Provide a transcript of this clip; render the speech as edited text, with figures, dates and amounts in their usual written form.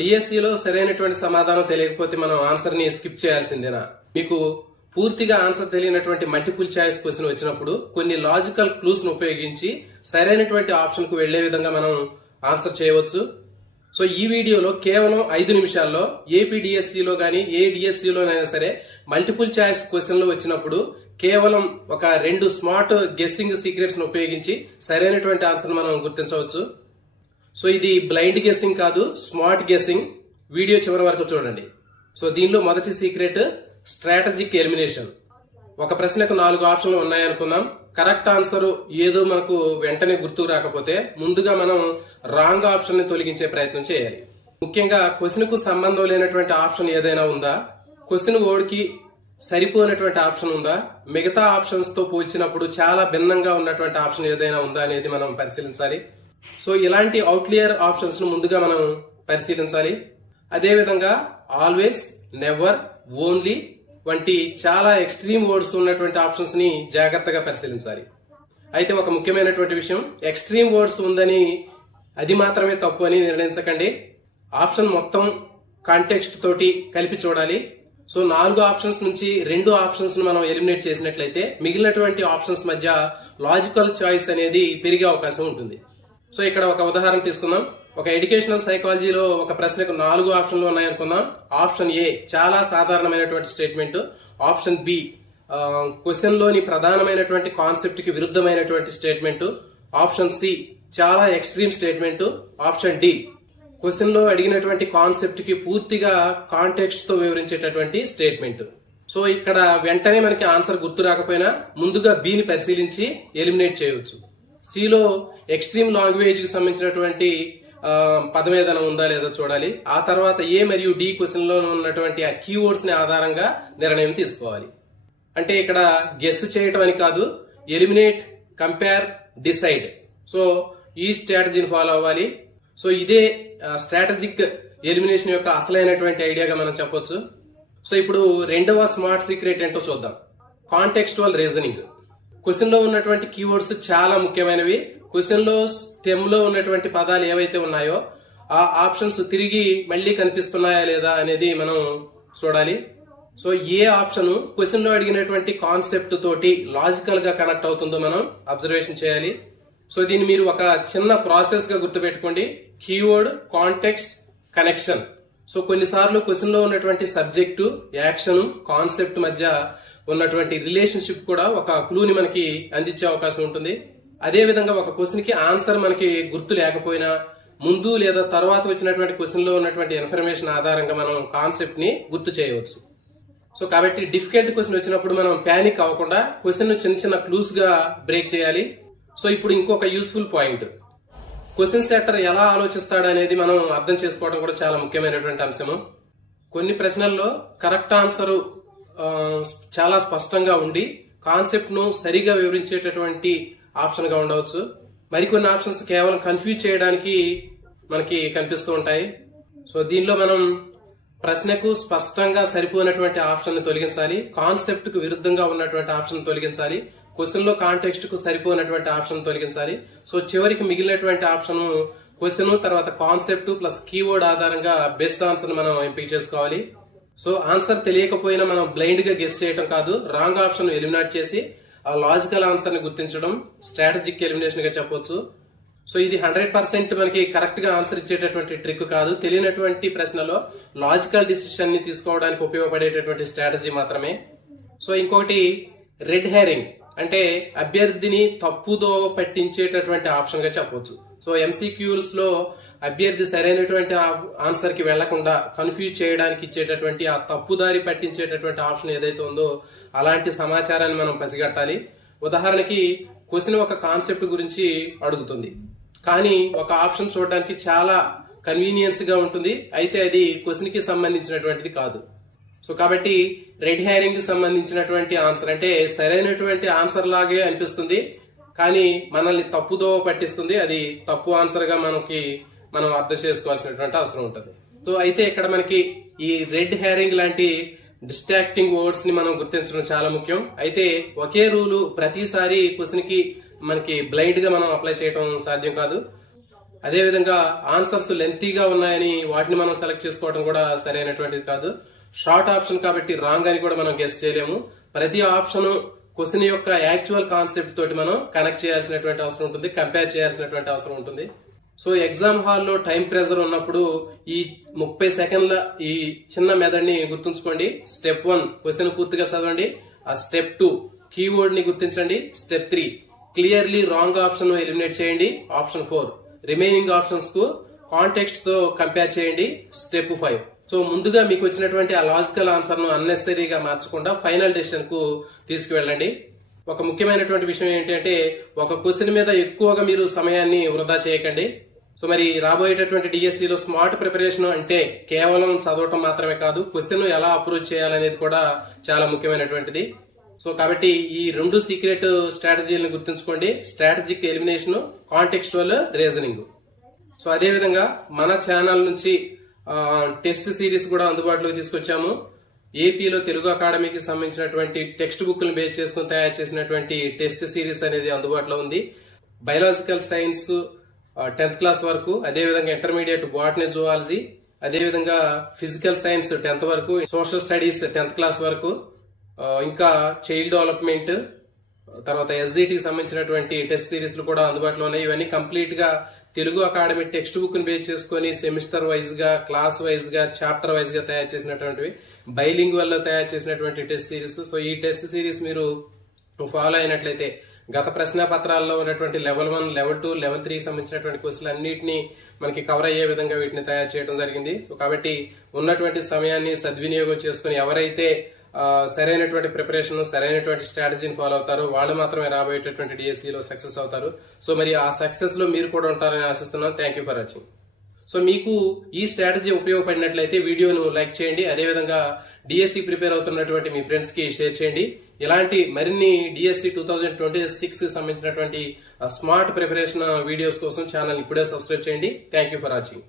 డిఎస్సిలో సరైనటువంటి సమాధానం తెలియకపోతే మనం ఆన్సర్ ని స్కిప్ చేయాల్సిందేనా? మీకు పూర్తిగా ఆన్సర్ తెలియనటువంటి మల్టిపుల్ చాయిస్ క్వశ్చన్ వచ్చినప్పుడు కొన్ని లాజికల్ క్లూస్ ను ఉపయోగించి సరైనటువంటి ఆప్షన్ కు వెళ్లే విధంగా మనం ఆన్సర్ చేయవచ్చు. సో ఈ వీడియోలో కేవలం 5 నిమిషాల్లో ఏపీ డిఎస్సిలో గానీ ఏ డిఎస్సిలోనైనా సరే మల్టిపుల్ చాయిస్ క్వశ్చన్లు వచ్చినప్పుడు కేవలం ఒక 2 స్మార్ట్ గెస్సింగ్ సీక్రెట్స్ ను ఉపయోగించి సరైనటువంటి ఆన్సర్ మనం గుర్తించవచ్చు. సో ఇది బ్లైండ్ గెస్సింగ్ కాదు, స్మార్ట్ గెస్సింగ్. వీడియో చివరి వరకు చూడండి. సో దీనిలో మొదటి సీక్రెట్ స్ట్రాటజిక్ ఎలిమినేషన్. ఒక ప్రశ్నకు 4 ఆప్షన్లు ఉన్నాయనుకుందాం. కరెక్ట్ ఆన్సర్ ఏదో మనకు వెంటనే గుర్తుకు రాకపోతే ముందుగా మనం రాంగ్ ఆప్షన్ ని తొలగించే ప్రయత్నం చేయాలి. ముఖ్యంగా క్వశ్చన్ కు సంబంధం లేనటువంటి ఆప్షన్ ఏదైనా ఉందా, క్వశ్చన్ వర్డ్ కి సరిపోయినటువంటి ఆప్షన్ ఉందా, మిగతా ఆప్షన్స్ తో పోల్చినప్పుడు చాలా భిన్నంగా ఉన్నటువంటి ఆప్షన్ ఏదైనా ఉందా అనేది మనం పరిశీలించాలి. సో ఇలాంటి అవుట్లియర్ ఆప్షన్స్ ను ముందుగా మనం పరిశీలించాలి. అదేవిధంగా ఆల్వేస్, నెవర్, ఓన్లీ వంటి చాలా ఎక్స్ట్రీమ్ వర్డ్స్ ఉన్నటువంటి ఆప్షన్స్ ని జాగ్రత్తగా పరిశీలించాలి. అయితే ఒక ముఖ్యమైనటువంటి విషయం, ఎక్స్ట్రీమ్ వర్డ్స్ ఉందని అది మాత్రమే తప్పు అని నిర్ణయించకండి. ఆప్షన్ మొత్తం కాంటెక్స్ట్ తోటి కలిపి చూడాలి. సో 4 ఆప్షన్స్ నుంచి 2 ఆప్షన్స్ ను మనం ఎలిమినేట్ చేసినట్లయితే మిగిలినటువంటి ఆప్షన్స్ మధ్య లాజికల్ చాయిస్ అనేది పెరిగే అవకాశం ఉంటుంది. సో ఇక్కడ ఒక ఉదాహరణ తీసుకుందాం. ఒక ఎడ్యుకేషనల్ సైకాలజీలో ఒక ప్రశ్నకు 4 ఆప్షన్లు ఉన్నాయనుకుందాం. ఆప్షన్ ఏ చాలా సాధారణమైనటువంటి స్టేట్మెంట్, ఆప్షన్ బి క్వశ్చన్ లోని ప్రధానమైనటువంటి కాన్సెప్ట్ కి విరుద్ధమైనటువంటి స్టేట్మెంట్, ఆప్షన్ సి చాలా extreme statement, option D question లో అడిగినటువంటి కాన్సెప్ట్ కి పూర్తిగా కాంటెక్స్ట్ తో వివరించేటటువంటి స్టేట్మెంట్. సో ఇక్కడ వెంటనే మనకి ఆన్సర్ గుర్తు రాకపోయినా ముందుగా బిని పరిశీలించి ఎలిమినేట్ చేయవచ్చు. సిలో ఎక్స్ట్రీమ్ లాంగ్వేజ్ కి సంబంధించినటువంటి పదం ఏదైనా ఉందా లేదో చూడాలి. ఆ తర్వాత ఏ మరియు డి క్వశ్చన్ లో ఉన్నటువంటి ఆ కీవర్డ్స్ ని ఆధారంగా నిర్ణయం తీసుకోవాలి. అంటే ఇక్కడ గెస్ చేయటం అని కాదు, ఎలిమినేట్, కంపేర్, డిసైడ్. సో ఈ స్ట్రాటజీని ఫాలో అవ్వాలి. సో ఇదే స్ట్రాటజిక్ ఎలిమినేషన్ యొక్క అసలైనటువంటి ఐడియాగా మనం చెప్పొచ్చు. సో ఇప్పుడు రెండవ స్మార్ట్ సీక్రెట్ ఏంటో చూద్దాం. Contextual reasoning. క్వశ్చన్ లో ఉన్నటువంటి కీవర్డ్స్ చాలా ముఖ్యమైనవి. క్వశ్చన్ లో స్టెమ్ లో ఉన్నటువంటి పదాలు ఏవైతే ఉన్నాయో ఆ ఆప్షన్స్ తిరిగి మళ్లీ కనిపిస్తున్నాయా లేదా అనేది మనం చూడాలి. సో ఏ ఆప్షన్ క్వశ్చన్ లో అడిగినటువంటి కాన్సెప్ట్ తోటి లాజికల్ గా కనెక్ట్ అవుతుందో మనం అబ్జర్వేషన్ చేయాలి. సో దీన్ని మీరు ఒక చిన్న ప్రాసెస్ గా గుర్తుపెట్టుకోండి. Keyword, context, connection. సో కొన్నిసార్లు క్వశ్చన్ లో ఉన్నటువంటి సబ్జెక్టు, యాక్షన్, కాన్సెప్ట్ మధ్య ఉన్నటువంటి రిలేషన్షిప్ కూడా ఒక క్లూని మనకి అందించే అవకాశం ఉంటుంది. అదే విధంగా ఒక క్వశ్చన్ కి ఆన్సర్ మనకి గుర్తు లేకపోయినా ముందు లేదా తర్వాత వచ్చినటువంటి క్వశ్చన్ లో ఉన్నటువంటి ఇన్ఫర్మేషన్ ఆధారంగా మనం కాన్సెప్ట్ ని గుర్తు చేయవచ్చు. సో కాబట్టి డిఫికల్ట్ క్వశ్చన్ వచ్చినప్పుడు మనం ప్యానిక్ అవ్వకుండా క్వశ్చన్ ను చిన్న చిన్న క్లూస్ గా బ్రేక్ చేయాలి. సో ఇప్పుడు ఇంకొక యూస్ఫుల్ పాయింట్, క్వశ్చన్ సెట్టర్ ఎలా ఆలోచిస్తాడు అనేది మనం అర్థం చేసుకోవడం కూడా చాలా ముఖ్యమైనటువంటి అంశము. కొన్ని ప్రశ్నల్లో కరెక్ట్ ఆన్సర్ చాలా స్పష్టంగా ఉండి కాన్సెప్ట్ ను సరిగా వివరించేటటువంటి ఆప్షన్ గా ఉండవచ్చు. మరికొన్ని ఆప్షన్స్ కేవలం కన్ఫ్యూజ్ చేయడానికి మనకి కనిపిస్తూ ఉంటాయి. సో దీనిలో మనం ప్రశ్నకు స్పష్టంగా సరిపోయినటువంటి ఆప్షన్ ని తొలగించాలి, కాన్సెప్ట్ కు విరుద్ధంగా ఉన్నటువంటి ఆప్షన్ తొలగించాలి, క్వశ్చన్ లో కాంటెక్స్ట్ కు సరిపోయినటువంటి ఆప్షన్ తొలగించాలి. సో చివరికి మిగిలినటువంటి ఆప్షన్ క్వశ్చన్ తర్వాత కాన్సెప్ట్ ప్లస్ కీవర్డ్ ఆధారంగా బెస్ట్ ఆన్సర్ మనం ఎంపిక చేసుకోవాలి. సో ఆన్సర్ తెలియకపోయినా మనం బ్లైండ్ గా గెస్ చేయడం కాదు, రాంగ్ ఆప్షన్ ఎలిమినేట్ చేసి ఆ లాజికల్ ఆన్సర్ ని గుర్తించడం స్ట్రాటజిక్ ఎలిమినేషన్ గా చెప్పొచ్చు. సో ఇది 100% మనకి కరెక్ట్ గా ఆన్సర్ ఇచ్చేటటువంటి ట్రిక్ కాదు, తెలియనటువంటి ప్రశ్నలో లాజికల్ డిసిషన్ ని తీసుకోవడానికి ఉపయోగపడేటటువంటి స్ట్రాటజీ మాత్రమే. సో ఇంకొకటి రెడ్ హెరింగ్, అంటే అభ్యర్థిని తప్పుదో పట్టించేటటువంటి ఆప్షన్ గా చెప్పొచ్చు. సో ఎంసీక్యూస్ లో అభ్యర్థి సరైనటువంటి ఆన్సర్ కి వెళ్లకుండా కన్ఫ్యూజ్ చేయడానికి ఇచ్చేటటువంటి ఆ తప్పుదారి పట్టించేటటువంటి ఆప్షన్ ఏదైతే ఉందో అలాంటి సమాచారాన్ని మనం పసిగట్టాలి. ఉదాహరణకి క్వశ్చన్ ఒక కాన్సెప్ట్ గురించి అడుగుతుంది, కానీ ఒక ఆప్షన్ చూడడానికి చాలా కన్వీనియన్స్ గా ఉంటుంది, అయితే అది క్వశ్చన్ కి సంబంధించినటువంటిది కాదు. సో కాబట్టి రెడ్ హెరింగ్ కి సంబంధించినటువంటి ఆన్సర్ అంటే సరైనటువంటి ఆన్సర్ లాగే అనిపిస్తుంది, కానీ మనల్ని తప్పుదో పట్టిస్తుంది, అది తప్పు ఆన్సర్ గా మనం అర్థం చేసుకోవాల్సినటువంటి అవసరం ఉంటుంది. సో అయితే ఇక్కడ మనకి ఈ రెడ్ హెరింగ్ లాంటి డిస్ట్రాక్టింగ్ వర్డ్స్ ని మనం గుర్తించడం చాలా ముఖ్యం. అయితే ఒకే రూలు ప్రతిసారి క్వశ్చన్ కి మనకి బ్లైండ్ గా మనం అప్లై చేయడం సాధ్యం కాదు. అదేవిధంగా ఆన్సర్స్ లెంతీగా ఉన్నాయని వాటిని మనం సెలెక్ట్ చేసుకోవడం కూడా సరైనటువంటిది కాదు. షార్ట్ ఆప్షన్ కాబట్టి రాంగ్ అని కూడా మనం గెస్ చేయలేము. ప్రతి ఆప్షన్ క్వశ్చన్ యొక్క యాక్చువల్ కాన్సెప్ట్ తోటి మనం కనెక్ట్ చేయాల్సినటువంటి అవసరం ఉంటుంది, కంపేర్ చేయాల్సినటువంటి అవసరం ఉంటుంది. సో ఎగ్జామ్ హాల్లో టైం ప్రెజర్ ఉన్నప్పుడు ఈ 30 సెకండ్ల ఈ చిన్న మెథడ్ ని గుర్తుంచుకోండి. స్టెప్ 1 క్వశ్చన్ పూర్తిగా చదవండి. ఆ స్టెప్ 2 కీవర్డ్ ని గుర్తించండి. Step 3 clearly wrong option eliminate చేయండి. ఆప్షన్ 4 రిమైనింగ్ ఆప్షన్స్ కు కాంటెక్స్ట్ తో కంపేర్ చేయండి. స్టెప్ 5 సో ముందుగా మీకు వచ్చినటువంటి ఆ లాజికల్ ఆన్సర్ ను అన్నెసరీగా మార్చకుండా ఫైనల్ డెసిషన్ కు తీసుకువెళ్ళండి. ఒక ముఖ్యమైనటువంటి విషయం ఏంటంటే ఒక క్వశ్చన్ మీద ఎక్కువగా మీరు సమయాన్ని వృధా చేయకండి. సో మరి రాబోయేటటువంటి డిఎస్సిలో స్మార్ట్ ప్రిపరేషన్ అంటే కేవలం చదవటం మాత్రమే కాదు, క్వశ్చన్ ఎలా అప్రోచ్ చేయాలనేది కూడా చాలా ముఖ్యమైనటువంటిది. సో కాబట్టి ఈ 2 సీక్రెట్ స్ట్రాటజీలను గుర్తుంచుకోండి. Strategic elimination, contextual reasoning. So అదే విధంగా మన ఛానల్ నుంచి టెస్ట్ సిరీస్ కూడా అందుబాటులోకి తీసుకొచ్చాము. ఏపీలో తెలుగు అకాడమీకి సంబంధించినటువంటి టెక్స్ట్ బుక్ ను బేస్ చేసుకుని తయారు చేసినటువంటి టెస్ట్ సిరీస్ అనేది అందుబాటులో ఉంది. బయలాజికల్ సైన్స్ 10th క్లాస్ వరకు, అదేవిధంగా ఇంటర్మీడియట్ బాటనీ జువాలజీ, అదేవిధంగా ఫిజికల్ సైన్స్ 10th వరకు, సోషల్ స్టడీస్ 10th క్లాస్ వరకు, ఇంకా చైల్డ్ డెవలప్మెంట్, తర్వాత ఎస్జిటి సంబంధించినటువంటి టెస్ట్ సిరీస్ కూడా అందుబాటులో ఉన్నాయి. ఇవన్నీ కంప్లీట్ గా తెలుగు అకాడమీ టెక్స్ట్ బుక్ ని బేస్ చేసుకుని సెమిస్టర్ వైజ్ గా, క్లాస్ వైజ్ గా, చాప్టర్ వైజ్ గా తయారు చేసినటువంటివి, బైలింగ్వల్ లో తయారు చేసినటువంటి టెస్ట్ సిరీస్. సో ఈ టెస్ట్ సిరీస్ మీరు ఫాలో అయినట్లయితే గత ప్రశ్న పత్రాల్లో ఉన్నటువంటి లెవెల్ 1, లెవెల్ 2, లెవెల్ 3 సంబంధించినటువంటి క్వశ్చన్లు అన్నింటినీ మనకి కవర్ అయ్యే విధంగా వీటిని తయారు చేయడం జరిగింది. సో కాబట్టి ఉన్నటువంటి సమయాన్ని సద్వినియోగం చేసుకుని ఎవరైతే సరైనటువంటి ప్రిపరేషన్, సరైనటువంటి స్ట్రాటజీని ఫాలో అవుతారు వాళ్ళు మాత్రమే రాబోయేటటువంటి డిఎస్సిలో సక్సెస్ అవుతారు. సో మరి ఆ సక్సెస్ లో మీరు కూడా ఉంటారని ఆశిస్తున్నాను. Thank you for watching. So మీకు ఈ స్ట్రాటజీ ఉపయోగపడినట్లయితే వీడియోను లైక్ చేయండి. అదేవిధంగా డిఎస్సి ప్రిపేర్ అవుతున్నటువంటి మీ ఫ్రెండ్స్ కి షేర్ చేయండి. ఇలాంటి మరిన్ని డిఎస్సి 2026 సంబంధించినటువంటి స్మార్ట్ ప్రిపరేషన్ వీడియోస్ కోసం ఛానల్ ఇప్పుడే సబ్స్క్రైబ్ చేయండి. Thank you for watching.